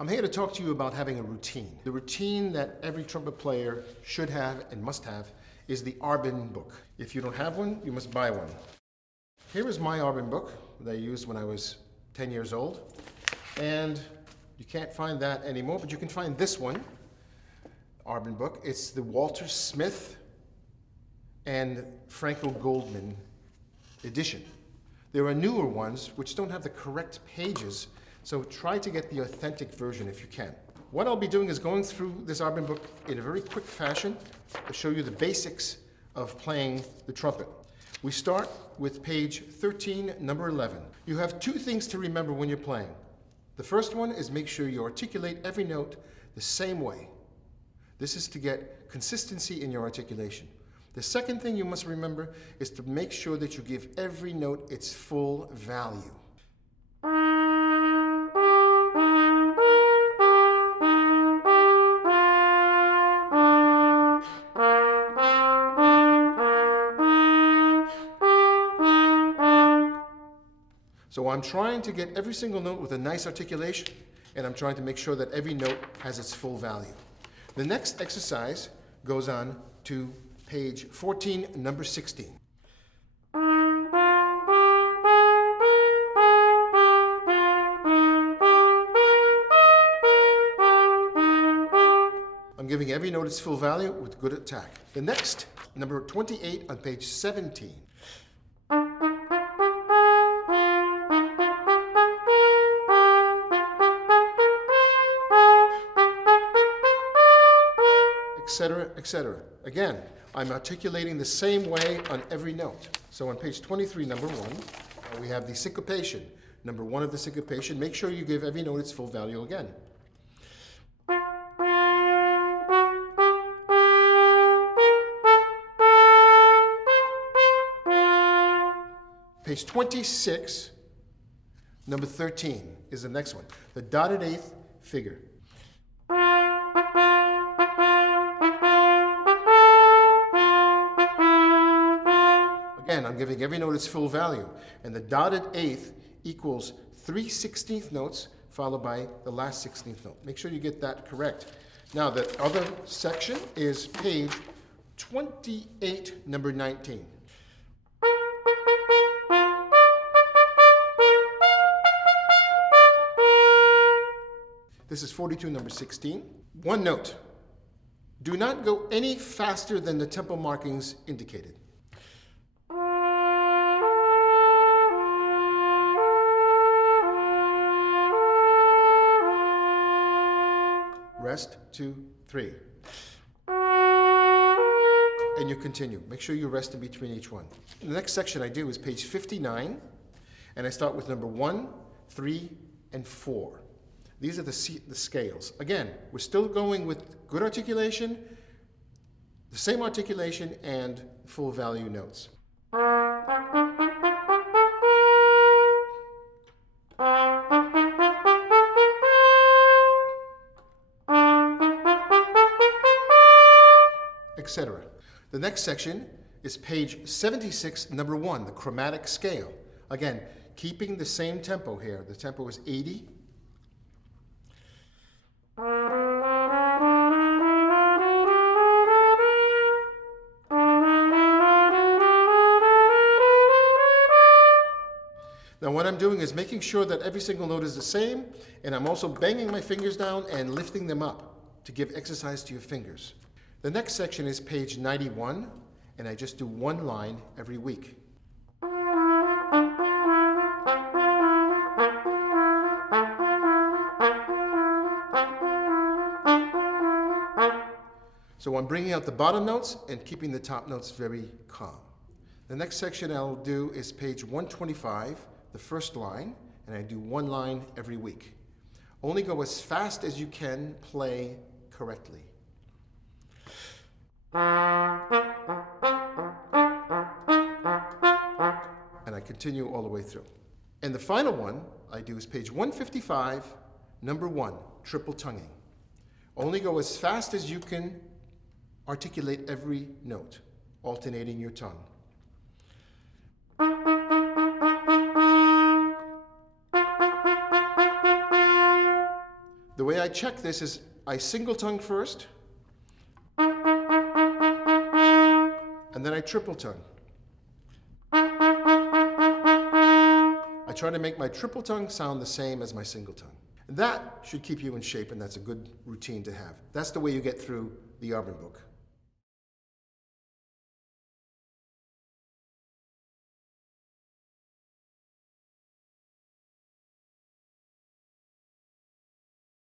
I'm here to talk to you about having a routine. The routine that every trumpet player should have and must have is the Arban Book. If you don't have one, you must buy one. Here is my Arban Book that I used when I was 10 years old. And you can't find that anymore, but you can find this one, Arban Book. It's the Walter Smith and Franco Goldman edition. There are newer ones which don't have the correct pages, so try to get the authentic version if you can. What I'll be doing is going through this Arban Book in a very quick fashion to show you the basics of playing the trumpet. We start with page 13, number 11. You have two things to remember when you're playing. The first one is make sure you articulate every note the same way. This is to get consistency in your articulation. The second thing you must remember is to make sure that you give every note its full value. So I'm trying to get every single note with a nice articulation, and I'm trying to make sure that every note has its full value. The next exercise goes on to page 14, number 16. I'm giving every note its full value with good attack. The next, number 28 on page 17. Etc., etc. Again, I'm articulating the same way on every note. So on page 23, number 1, we have the syncopation. Number 1 of the syncopation. Make sure you give every note its full value again. Page 26, number 13 is the next one. The dotted eighth figure. Again, I'm giving every note its full value, and the dotted eighth equals 3 16th notes followed by the last 16th note. Make sure you get that correct. Now, the other section is page 28, number 19. This is 42, number 16. One note. Do not go any faster than the tempo markings indicated. Rest, 2, 3. And you continue. Make sure you rest in between each one. The next section I do is page 59, and I start with number 1, 3, and 4. These are the scales. Again, we're still going with good articulation, the same articulation, and full value notes. Etc. The next section is page 76, number 1, the chromatic scale. Again, keeping the same tempo here. The tempo is 80. Now what I'm doing is making sure that every single note is the same, and I'm also banging my fingers down and lifting them up to give exercise to your fingers. The next section is page 91, and I just do one line every week. So I'm bringing out the bottom notes and keeping the top notes very calm. The next section I'll do is page 125, the first line, and I do one line every week. Only go as fast as you can play correctly. And I continue all the way through. And the final one I do is page 155, number 1, triple tonguing. Only go as fast as you can articulate every note, alternating your tongue. The way I check this is I single tongue first, and then I triple tongue. I try to make my triple tongue sound the same as my single tongue. That should keep you in shape, and that's a good routine to have. That's the way you get through the Arban Book.